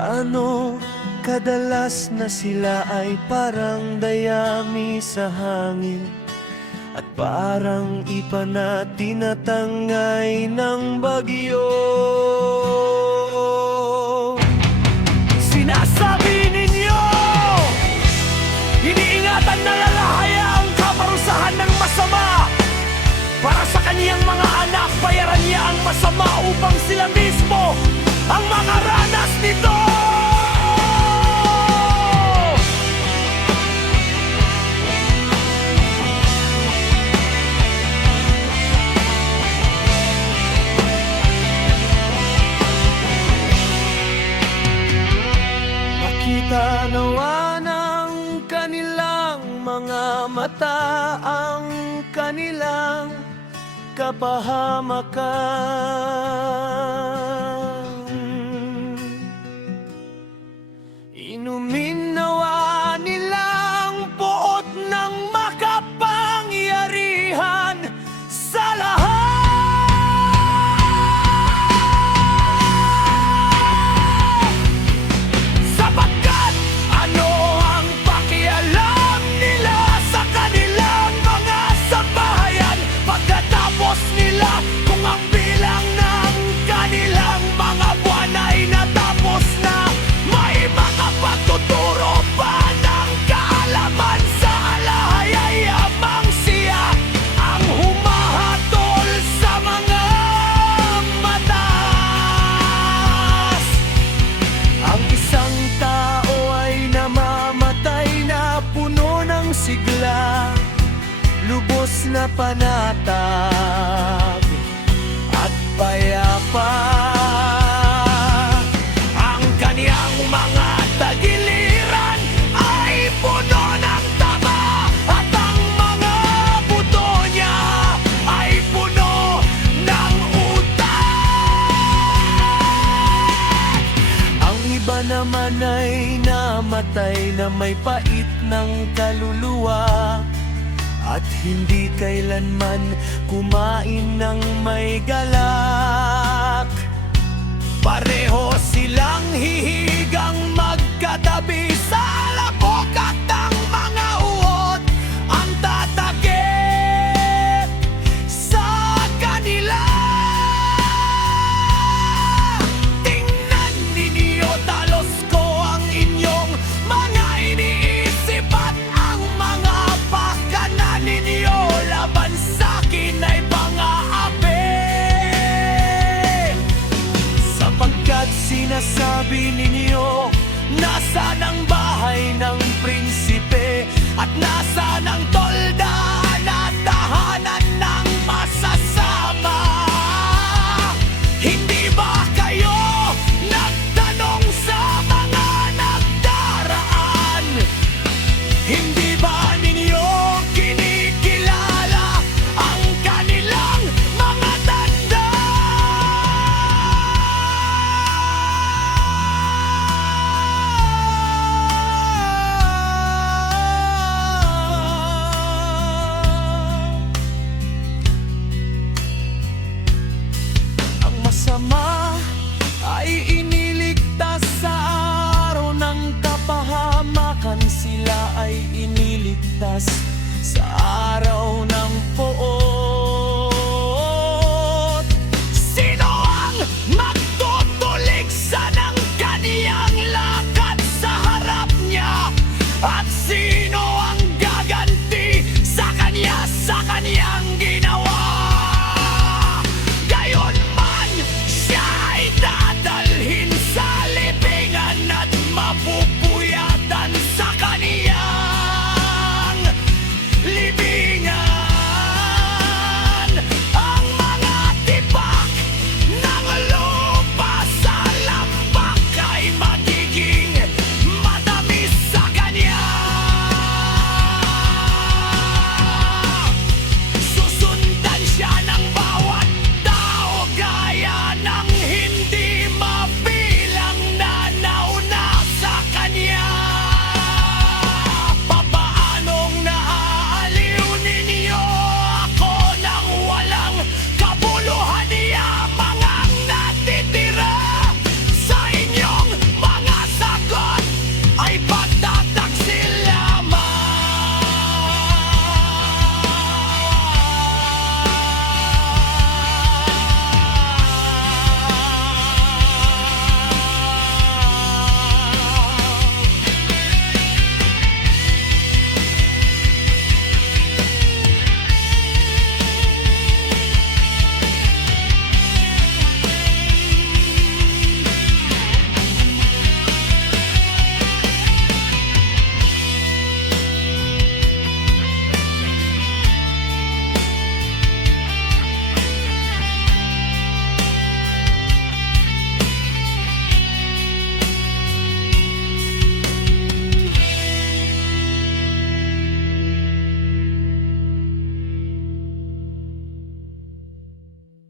Gaano kadalas na sila ay parang dayami sa hangin, at parang ipa na tinatangay ng bagyo. Sinasabi ninyo, iniingatan na lalahaya ang kaparusahan ng masama. Para sa kaniyang mga anak, bayaran niya ang masama upang sila mismo ang makaranas nito. Nakita nawa ng kanilang mga mata ang kanilang kapahamakan. Inumin nawa nilang puot ng makapangyarihan sa lahat. Sapagkat ano ang pakialam nila sa kanilang mga sambahayan, pagkatapos nila kung ang bilang ng kanilang mga buwan ay natapos na. May makapagtuturo pa ng kaalaman sa alay ay amang siya ang humahatol sa mga matas. Ang isang tao ay namamatay na puno ng sigla, lubos na panatag at payapa. Ang kaniyang mga tagiliran ay puno ng taba, at ang mga buto niya ay puno ng utak. Ang iba naman ay namatay na may pait ng kaluluwa, at hindi kailanman kumain ng may galak. Pareho silang hihigang magkatabi sa alabok, at ang mga uod ang tatakip sa kanila. Tingnan ninyo, talos ko ang inyong mga iniisip, at ang mga pakanan ninyo laban sa'kin ay pang-aapi. Sapagkat sinasabi ninyo, nasaan ang bahay ng